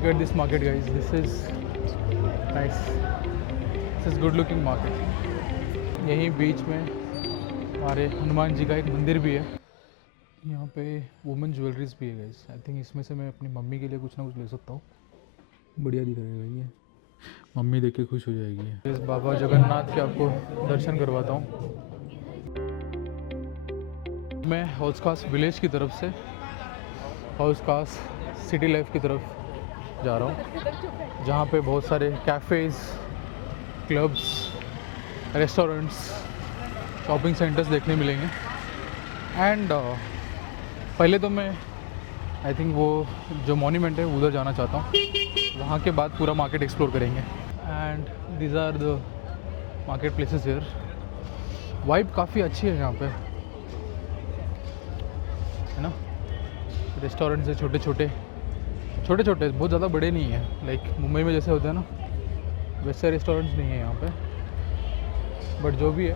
Look at this market, guys. This is nice. This is good looking market. यहीं बीच में हमारे हनुमान जी का एक मंदिर भी है. यहाँ पे वुमेन ज्वेलरीज भी है गाइस. आई थिंक इसमें से मैं अपनी मम्मी के लिए कुछ ना कुछ ले सकता हूँ. बढ़िया दिख रहा है भाई ये. मम्मी देख के खुश हो जाएगी. इस बाबा जगन्नाथ के आपको दर्शन करवाता हूँ. मैं हौज खास विलेज की तरफ से हौज खास सिटी लाइफ की तरफ जा रहा हूँ, जहाँ पे बहुत सारे cafes, clubs, restaurants, shopping centres देखने मिलेंगे. एंड पहले तो मैं आई थिंक वो जो मॉन्यूमेंट है उधर जाना चाहता हूँ. वहाँ के बाद पूरा मार्केट एक्सप्लोर करेंगे. And these are the market places here. Vibe काफ़ी अच्छी है यहाँ पे, है ना. रेस्टोरेंट्स है छोटे छोटे, बहुत ज़्यादा बड़े नहीं हैं. लाइक मुंबई में जैसे होते हैं ना, वैसे रेस्टोरेंट्स नहीं है यहाँ पे. बट जो भी है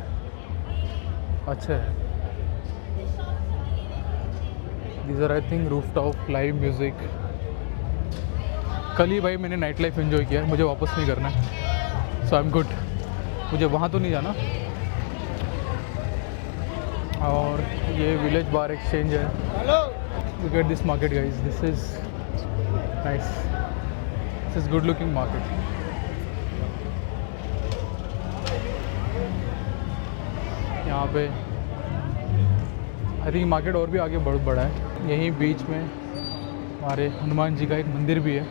अच्छा है. These are I think roof top live music. कल ही भाई मैंने नाइट लाइफ एंजॉय किया है, मुझे वापस नहीं करना है. सो आई एम गुड. मुझे वहाँ तो नहीं जाना. और ये विलेज बार एक्सचेंज है. Look at this market guys. This is nice. This is good looking market. यहाँ पे आई थिंक मार्केट और भी आगे बहुत बड़ा है. यहीं बीच में हमारे हनुमान जी का एक मंदिर भी है,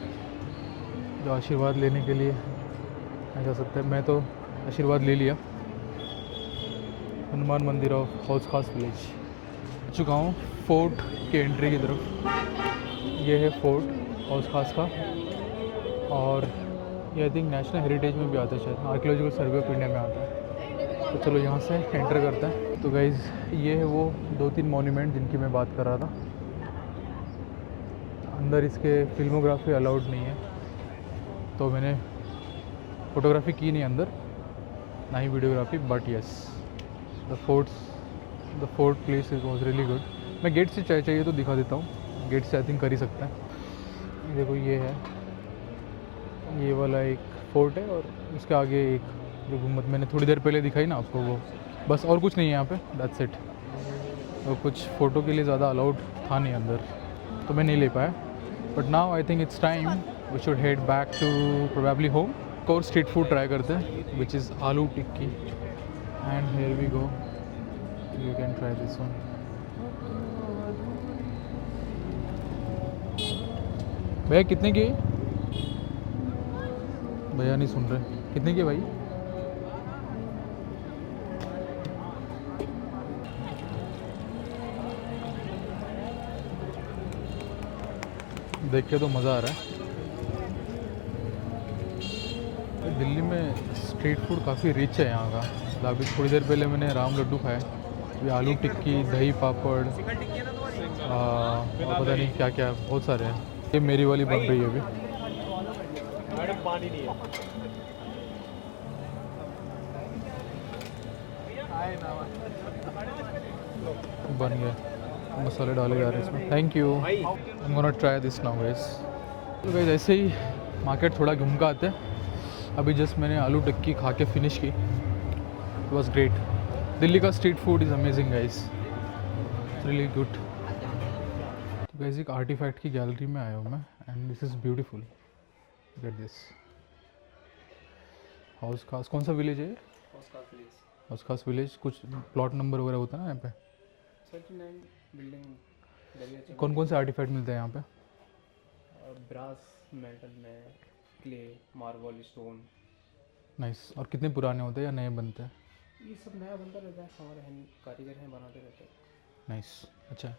जो आशीर्वाद लेने के लिए आ जा सकते हैं. मैं तो आशीर्वाद ले लिया. हनुमान मंदिर ऑफ हौज खास विलेज चुका हूँ. फोर्ट के एंट्री की तरफ. ये है फोर्ट हौज खास का. और ये आई थिंक नेशनल हेरिटेज में भी आता है, शायद आर्कियोलॉजिकल सर्वे ऑफ इंडिया में आता है. तो चलो यहाँ से एंटर करते हैं. तो गाइज़ ये है वो 2-3 मॉन्यूमेंट जिनकी मैं बात कर रहा था. अंदर इसके फिल्मोग्राफी अलाउड नहीं है, तो मैंने फ़ोटोग्राफी की नहीं अंदर, ना ही videography. But yes, the fort place was really good. मैं गेट से चाहिए तो दिखा देता हूँ. गेट से आई थिंक कर ही सकते हैं. देखो ये है, ये वाला एक फोर्ट है, और उसके आगे एक जो गुम्बद मैंने थोड़ी देर पहले दिखाई ना आपको, वो बस. और कुछ नहीं है यहाँ पे. That's it. और कुछ फ़ोटो के लिए ज़्यादा अलाउड था नहीं अंदर, तो मैं नहीं ले पाया. But now I think it's time we should head back to probably home. और स्ट्रीट फूड ट्राई करते हैं, which is aloo tikki. And here we go. You can try this one. भैया कितने की? भैया नहीं सुन रहे. कितने की भाई? देख के तो मज़ा आ रहा है. दिल्ली में स्ट्रीट फूड काफ़ी रिच है यहाँ का. अभी थोड़ी देर पहले मैंने राम लड्डू खाया. ये आलू टिक्की, दही पापड़, और पता नहीं क्या क्या, बहुत सारे हैं. ये मेरी वाली बन रही है अभी. बन गया. मसाले डाले जा रहे हैं इसमें. Thank you. I am gonna try this now guys. तो गाइस ऐसे ही मार्केट थोड़ा घूम के आते हैं. अभी जस्ट मैंने आलू टिक्की खा के फिनिश की. It was great. दिल्ली का street food is amazing guys. Really good. तो गाइस एक आर्टिफैक्ट की गैलरी में आया हूँ मैं, and this is beautiful. Get this. Hauz Khas कौन सा विलेज है? हौज खास विलेज. कुछ प्लॉट नंबर वगैरह होता है ना यहाँ पे? 39 बिल्डिंग. कौन कौन से आर्टिफैक्ट मिलते हैं यहाँ पे? ब्रास, मेटल में, क्ले, मार्बल, स्टोन. नाइस. और कितने पुराने होते हैं या नए बनते हैं? ये सब नया बनता रहता है. हमारे कारीगर हैं, बनाते रहते हैं. नाइस. अच्छा है.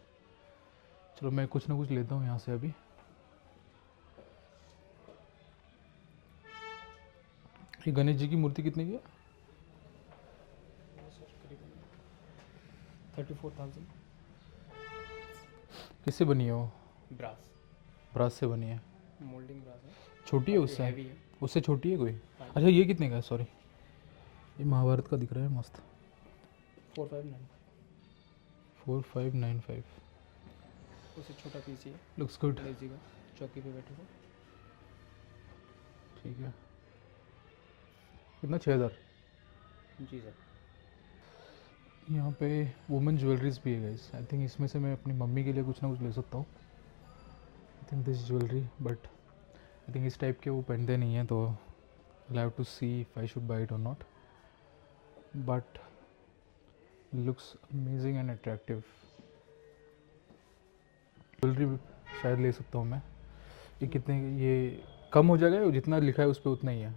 चलो मैं कुछ ना कुछ लेता हूँ यहाँ से अभी. ये गणेश जी की मूर्ति कितने की है? 34,000. किससे बनी है वो? ब्रास. ब्रास से बनी है. मोल्डिंग ब्रास है. छोटी है उससे? हैवी है. उससे छोटी है कोई? अच्छा ये कितने का है? सॉरी, ये महाभारत का दिख रहा है मस्त. 4595. 4595. उससे छोटा पीस है. Looks good. गणेश जी का चौकी पे बैठे हो. कितना 6,000? जी सर। यहाँ पे वुमेन ज्वेलरीज भी है गाइस। आई थिंक इसमें से मैं अपनी मम्मी के लिए कुछ ना कुछ ले सकता हूँ। I think this jewellery, but I think इस टाइप के वो पहनते नहीं हैं, तो I have to see if I should buy it और not, but looks amazing and attractive. Jewellery शायद ले सकता हूँ मैं। ये कितने, ये कम हो जाएगा या जितना लिखा है उस पर उतना ही है?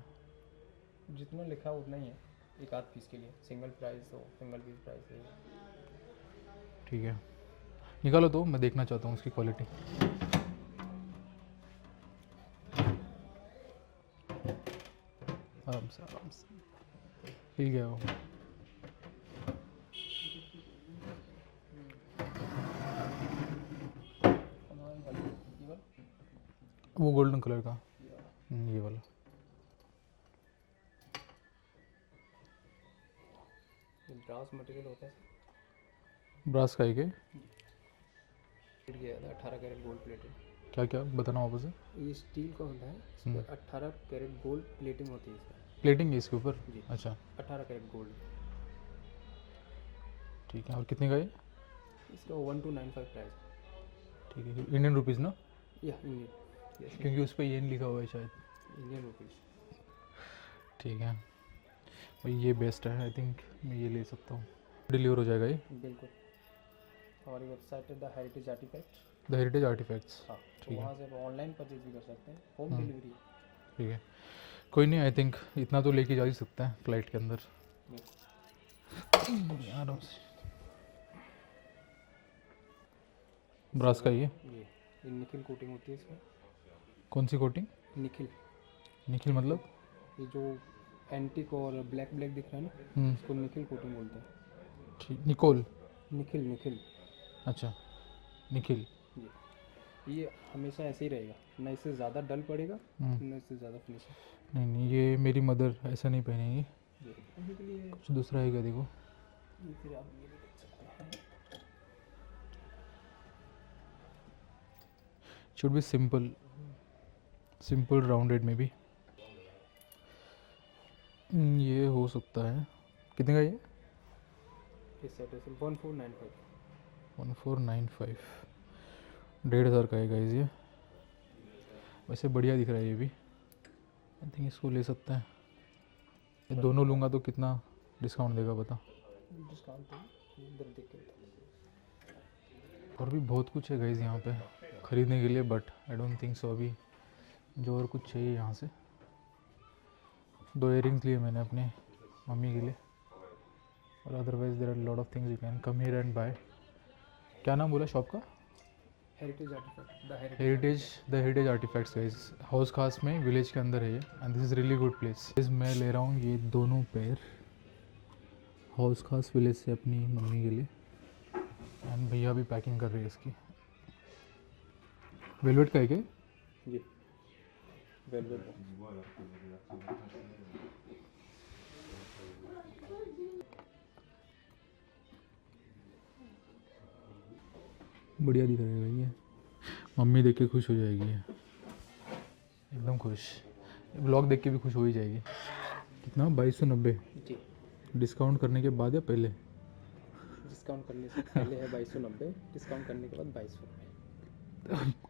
जितना लिखा उतना ही है, एक आध पीस के लिए सिंगल प्राइस हो, सिंगल पीस प्राइस है। ठीक है, निकालो तो मैं देखना चाहता हूँ उसकी क्वालिटी। आराम से आराम से हिल गया वो। वो गोल्डन कलर का, ये वाला। ब्रास मटेरियल होता है ब्रास का है क्या? प्लेट किया था 18 कैरेट गोल्ड प्लेटेड। क्या क्या बताना वापस से? ये स्टील का होता है, इस पर 18 कैरेट गोल्ड प्लेटिंग होती है इसका। प्लेटिंग है इसके ऊपर? जी। अच्छा 18 कैरेट गोल्ड। ठीक है। और कितने का है? इसका 1295 प्राइस। ठीक है, इंडियन रुपीज़ ना? या इंडियन, यस क्योंकि उस पर येन लिखा हुआ है शायद। Indian rupees. ठीक है भाई, ये बेस्ट है। आई थिंक मैं ये ले सकता हूँ। डिलीवर हो जाएगा ये? बिल्कुल। हमारी वेबसाइट है the heritage artifact. The heritage artifacts. हाँ, तो ठीक है। वहाँ से आप ऑनलाइन परचेज भी कर सकते हैं, होम हाँ। डिलीवरी। ठीक है, कोई नहीं। आई थिंक इतना तो लेके जा ही सकते हैं फ्लाइट के अंदर। आराम से। ब्रास का ये? ये निखिल कोटिंग होती है इसमें। कौन सी कोटिंग? निखिल, निखिल मतलब? ये जो एंटिक और ब्लैक ब्लैक दिख रहा है ना, इसको निखिल कोटिंग बोलते हैं। ठीक, निकोल? निखिल निखिल। अच्छा, निखिल। ये हमेशा ऐसे ही रहेगा, ना इससे ज़्यादा डल पड़ेगा ना इससे ज़्यादा फिनिशिंग। नहीं नहीं, ये मेरी मदर ऐसा नहीं पहनेंगी। ये अभी के लिए कुछ दूसरा है क्या? देखो, ये फिर आप ये भी देख सकते हैं। Should be simple, simple rounded में भी। ये हो सकता है। कितने का ये? इस सेट है 1495। 1495, 1,500 का है गाइस ये। वैसे बढ़िया दिख रहा है ये भी। आई थिंक इसको ले सकते हैं। ये दोनों लूँगा तो कितना डिस्काउंट देगा बता? डिस्काउंट तो इधर देख के बता। और भी बहुत कुछ है गाइस यहाँ पे ख़रीदने के लिए, but I don't think so अभी जो और कुछ चाहिए यहाँ से। 2 इयरिंग्स लिए मैंने अपने मम्मी के लिए, और otherwise there are lot of things you can come here and buy. क्या नाम बोला शॉप का? Heritage artifact, the heritage artifacts guys. Hauz Khas में विलेज के अंदर है ये, and this is really good place. मैं ले रहा हूँ ये दोनों पेयर हाउस खास विलेज से अपनी मम्मी के लिए, एंड भैया भी पैकिंग कर रही है इसकी। वेलवेट का है क्या? जी वेलवेट। बढ़िया दिख रहा है भाई ये। मम्मी देख के खुश हो जाएगी ये, एकदम खुश। ब्लॉग देख के भी खुश हो ही जाएगी। कितना? 2290? जी, डिस्काउंट करने के बाद या पहले? डिस्काउंट करने से पहले है 2290, डिस्काउंट करने के बाद 2200।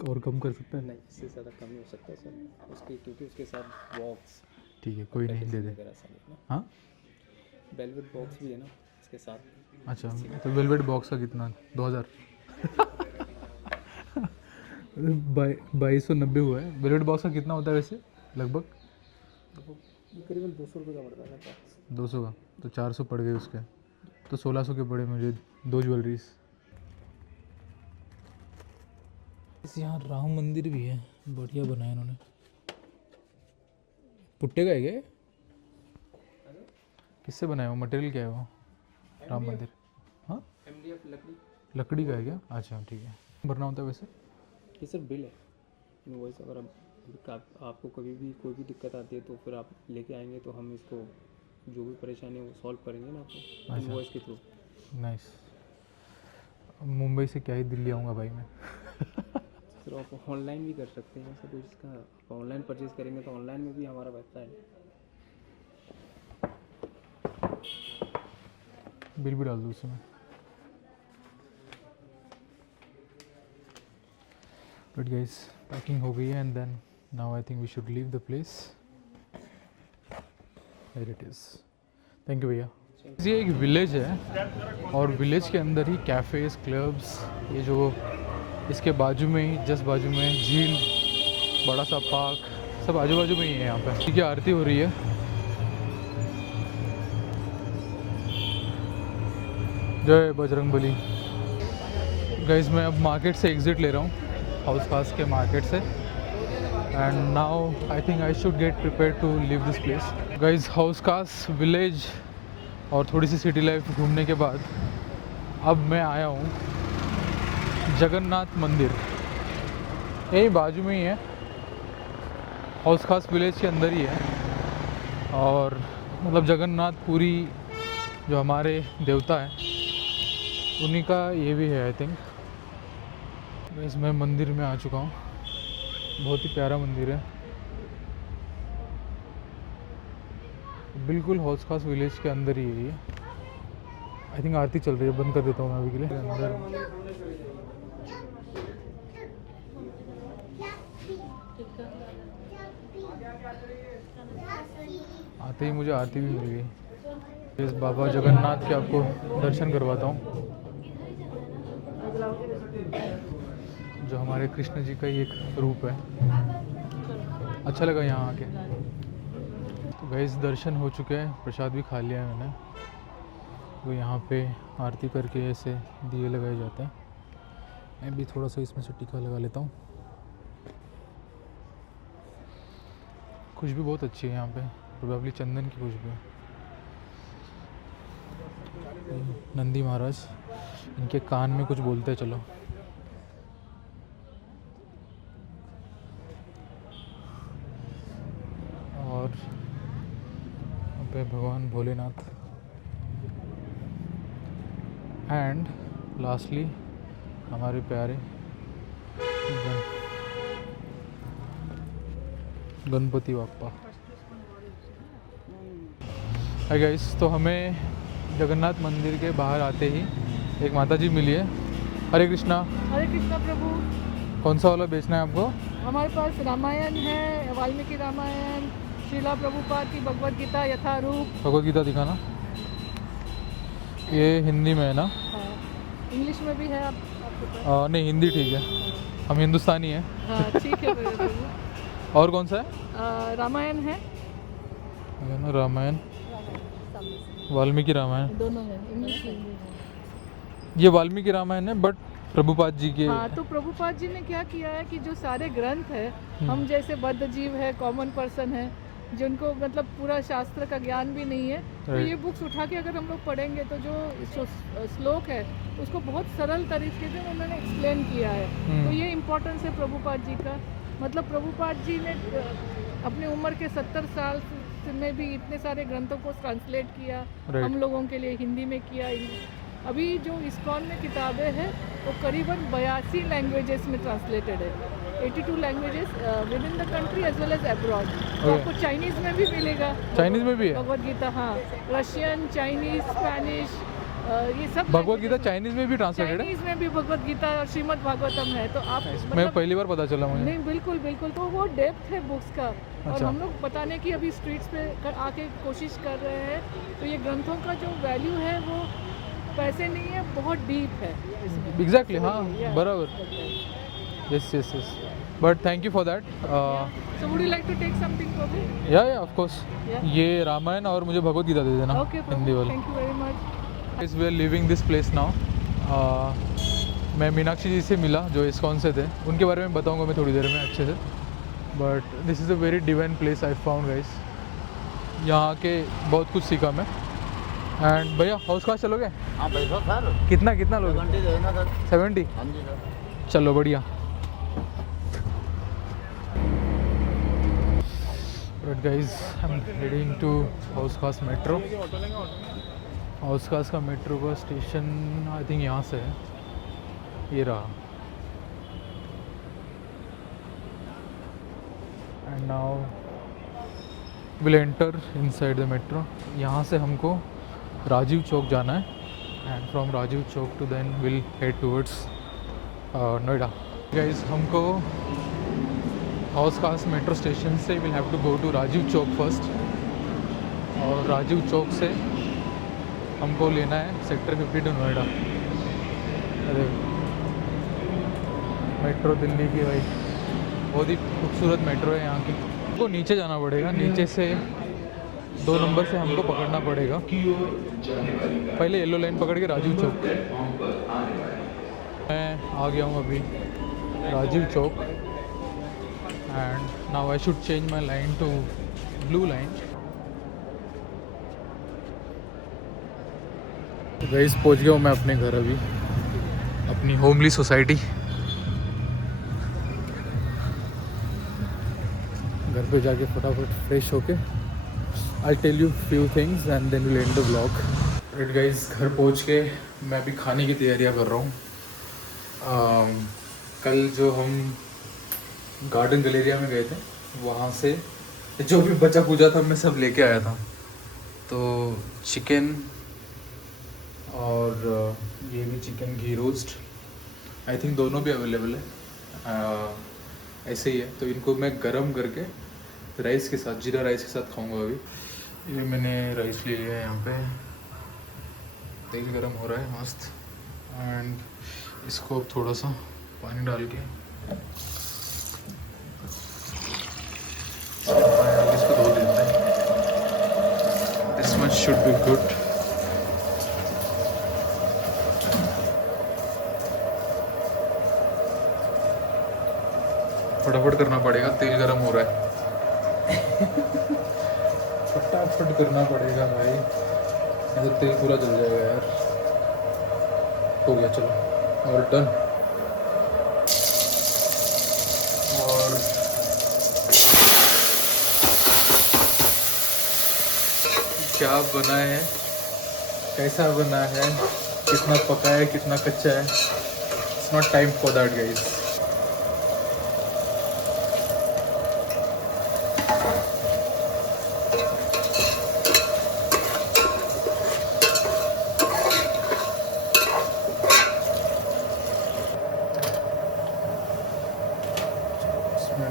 और कम कर सकते हैं? नहीं, इससे ज़्यादा कम नहीं हो सकता सर उसके, क्योंकि उसके साथ बॉक्स ठीक है, कोई नहीं, दे दे। वगैरह सब है ना। हाँ, वेलवेट बॉक्स भी है ना इसके साथ। अच्छा। तो वेलवेट बॉक्स का कितना? 2000? 2290 हुआ है। वेलवेट बॉक्स का कितना होता है वैसे लगभग? ये करीबन 200 रुपये का पड़ता है बॉक्स। 200 का? तो 400 पड़ गए उसके, तो 1600 के पड़े मुझे 2 ज्वेलरीज। यहाँ राम मंदिर भी है, बढ़िया बनाया इन्होंने। पुट्टे का है क्या? किससे बनाया? वो मटेरियल क्या है वो? राम मंदिर? हाँ, MDF लकड़ी। लकड़ी का है क्या? अच्छा ठीक है। भरना होता है वैसे? ये सर बिल है, इनवॉइस। अगर आपको कभी भी कोई भी दिक्कत आती है तो फिर आप लेके आएंगे तो हम इसको जो भी परेशानी है वो सॉल्व करेंगे ना आपको इनवॉइस के थ्रू। नाइस। मुंबई से क्या ही दिल्ली आऊँगा भाई मैं। सर आप ऑनलाइन भी कर सकते हैं, ऐसा कुछ इसका। आप ऑनलाइन परचेज करेंगे तो ऑनलाइन में भी हमारा वेबसाइट है। बिल भी डाल दूँ उसमें। बट गाइस पैकिंग हो गई है and then now I think we should leave the place. Here it is. Thank you भैया। ये एक विलेज है और विलेज के अंदर ही कैफ़ेज़, क्लब्स, ये जो इसके बाजू में ही, जस्ट बाजू में झील, बड़ा सा पार्क, सब आजू बाजू में ही है यहाँ पे। ठीक है, आरती हो रही है। जय बजरंगबली। गाइस मैं अब मार्केट से एग्ज़िट ले रहा हूँ, हाउस खास के मार्केट से, and now I think I should get prepare to leave this place. Guys Hauz Khas village और थोड़ी सी सिटी लाइफ घूमने के बाद अब मैं आया हूँ जगन्नाथ मंदिर। यही बाजू में ही है, हाउस खास विलेज के अंदर ही है। और मतलब जगन्नाथ पुरी जो हमारे देवता हैं उन्हीं का ये भी है आई थिंक। गाइस मैं मंदिर में आ चुका हूँ, बहुत ही प्यारा मंदिर है, बिल्कुल हाउस खास विलेज के अंदर ही है ये। आई थिंक आरती चल रही है, बंद कर देता हूँ मैं अभी के लिए। अंदर आते ही मुझे आरती भी मिल गई। इस बाबा जगन्नाथ के आपको दर्शन करवाता हूँ, जो हमारे कृष्ण जी का ही एक रूप है। अच्छा लगा यहाँ आके। तो गाइस दर्शन हो चुके हैं, प्रसाद भी खा लिया है मैंने। तो यहाँ पे आरती करके ऐसे दिए लगाए जाते हैं। मैं भी थोड़ा सा इसमें से टीका लगा लेता हूँ। खुशबू बहुत अच्छी है यहाँ पे, प्रोबेबली चंदन की खुशबू है। नंदी महाराज, इनके कान में कुछ बोलते हैं, चलो। और यहाँ पे भगवान भोलेनाथ, एंड लास्टली हमारे प्यारे गणपति बाप्पा। हाय गाइस, तो हमें जगन्नाथ मंदिर के बाहर आते ही एक माता जी मिली है। हरे कृष्णा। हरे कृष्णा प्रभु। कौन सा वाला बेचना है आपको? हमारे पास रामायण है, वाल्मीकि रामायण, श्रीला प्रभुपाद की भगवद गीता यथारूप। भगवद गीता दिखाना। ये हिंदी में है ना? हाँ, इंग्लिश में भी है आपके पास? नहीं, हिंदी ठीक है, हम हिंदुस्तानी हैं। हाँ ठीक है प्रभु। और कौन सा है? रामायण है ना, रामायण, वाल्मीकि रामायण, दोनों है, इंग्लिश हिंदी है। ये वाल्मीकि रामायण है, बट प्रभुपाद जी के। हाँ, तो प्रभुपाद जी ने क्या किया है कि जो सारे ग्रंथ है, हम जैसे बद्ध जीव है, कॉमन पर्सन है, जिनको मतलब पूरा शास्त्र का ज्ञान भी नहीं है, तो ये बुक्स उठा के अगर हम लोग पढ़ेंगे तो जो श्लोक है उसको बहुत सरल तरीके से उन्होंने एक्सप्लेन किया है। तो ये इम्पोर्टेंस है प्रभुपाद जी का। मतलब प्रभुपाद जी ने अपनी उम्र के 70 साल में भी इतने सारे ग्रंथों को ट्रांसलेट किया, हम लोगों के लिए हिंदी में किया। अभी जो इस्कॉन में किताबें हैं वो करीबन 82 लैंग्वेजेस में ट्रांसलेटेड है, 82 languages within the country as well as abroad. तो आपको चाइनीज़ में भी मिलेगा, चाइनीज़ में भी है भगवद गीता। हाँ, रशियन, चाइनीज़, स्पेनिश, ये सब भगवद गीता चाइनीज़ में भी ट्रांसलेटेड है। चाइनीज़ में भी भगवद गीता और श्रीमद् भागवतम है। तो आप मैं पहली बार पता चला मुझे। नहीं, बिल्कुल बिल्कुल। तो वो डेप्थ है बुक्स का। और हम लोग बताने की अभी स्ट्रीट्स पे आके कोशिश कर रहे हैं। तो ये ग्रंथों का जो वैल्यू है वो पैसे नहीं है, बहुत डीप है। एग्जैक्टली, हाँ बराबर। Yes yes yes, but thank you for that. So would you like to take something Prabhu? या ऑफ कोर्स। ये रामायण और मुझे भगवद गीता दे देना। ओके हिंदी वाली। Thank you very much. इस we are living this place now. मैं मीनाक्षी जी से मिला जो इस्कॉन से थे, उनके बारे में बताऊंगा मैं थोड़ी देर में अच्छे से। But this is a very divine place I found guys. यहाँ के बहुत कुछ सीखा मैं। एंड भैया हाउस खास चलोगे? हाँ पैसा सर, कितना लोगे? 70 जो है ना सर। 70? हाँ जी सर। चलो बढ़िया। But guys I am heading to Hauz Khas metro. Hauz Khas का मेट्रो का स्टेशन आई थिंक यहाँ से है, ये रहा। And now will enter inside the metro. यहाँ से हमको राजीव चौक जाना है। And from Rajiv Chowk to then will head towards Noida. Guys हमको हौस खास मेट्रो स्टेशन से will have to go to Rajiv Chowk first, और राजीव चौक से हमको लेना है सेक्टर 50 टू नोएडा। अरे मेट्रो दिल्ली की भाई बहुत ही खूबसूरत मेट्रो है यहाँ की। हमको नीचे जाना पड़ेगा, नीचे से 2 नंबर से हमको पकड़ना पड़ेगा। पहले येलो लाइन पकड़ के राजीव चौक। मैं आ गया हूँ अभी Rajiv Chowk and now I should change my line to blue line. Guys पहुँच गया हूँ मैं अपने घर अभी, अपनी होमली सोसाइटी। घर पे जाके फटाफट फ्रेश होके I tell you few things and then will end the vlog. Right guys, घर पहुँच के मैं अभी खाने की तैयारियाँ कर रहा हूँ। कल जो हम गार्डन गैलेरिया में गए थे वहाँ से जो भी बचा पूजा था मैं सब लेके आया था। तो चिकन और ये भी chicken ghee roast, I think दोनों भी अवेलेबल है। ऐसे ही है, तो इनको मैं गरम करके राइस के साथ, जीरा राइस के साथ खाऊंगा अभी। ये मैंने राइस ले लिया है, यहाँ पे तेल गरम हो रहा है मस्त। एंड इसको अब थोड़ा सा पानी डाल के इसको धो देते हैं। This much should be good. फटाफट करना पड़ेगा, तेल गरम हो रहा है। फटाफट करना पड़ेगा भाई, नहीं तो तेल पूरा जल जाएगा यार। हो गया, चलो और डन। और क्या बना है, कैसा बना है, कितना पका है, कितना कच्चा है, it's not time for that guys.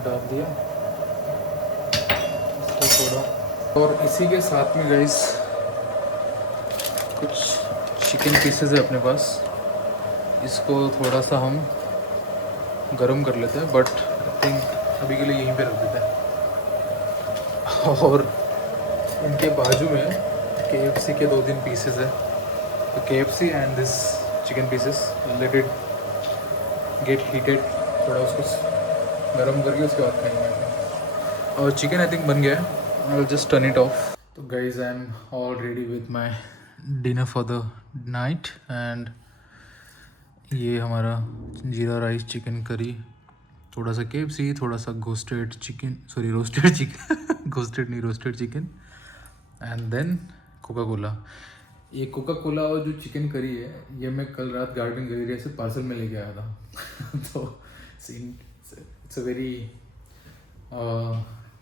डाल दिया इसको थोड़ा, और इसी के साथ में गाइस कुछ चिकन पीसेस है अपने पास। इसको थोड़ा सा हम गरम कर लेते हैं, बट आई थिंक अभी के लिए यहीं पे रख देते हैं। और इनके बाजू में KFC के 2-3 पीसेस है, तो KFC and this chicken pieces, let it get heated, थोड़ा उसको गरम करके उसके बाद खाएंगे। और चिकन आई थिंक बन गया है, I will just turn it off. तो guys I am all ready with my dinner for the night. And ये हमारा जीरा राइस, चिकन करी, थोड़ा सा KFC, थोड़ा सा roasted chicken, sorry roasted chicken ghosted नहीं, roasted chicken, and then Coca Cola. ये कोका कोला और जो चिकन करी है ये मैं कल रात गार्डन गैलेरिया से पार्सल में लेके आया था। तो it's a very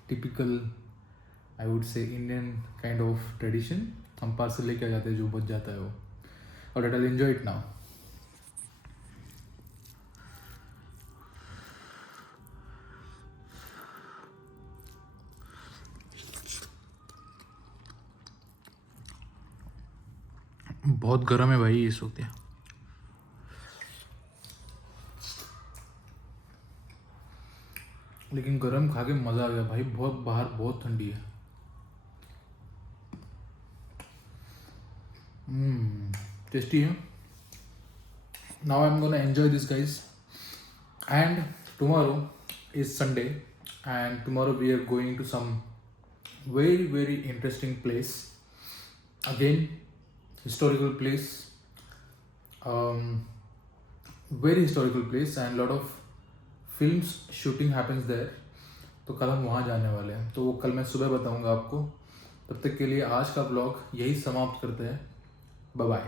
typical, I would say, Indian kind of tradition। हम पार्सल लेके आ जाते हैं जो बच जाता है वो, और I'll enjoy it now। बहुत गर्म है भाई इस वक्त। लेकिन गरम खा के मज़ा आ गया भाई, बहुत बाहर बहुत ठंडी है। टेस्टी है। Now I am gonna enjoy this guys. And tomorrow is Sunday and tomorrow we are going to some very very interesting place, again historical place, very historical place and lot of films shooting happens there। तो कल हम वहाँ जाने वाले हैं, तो वो कल मैं सुबह बताऊँगा आपको। तब तक के लिए आज का ब्लॉग यही समाप्त करते हैं। Bye bye.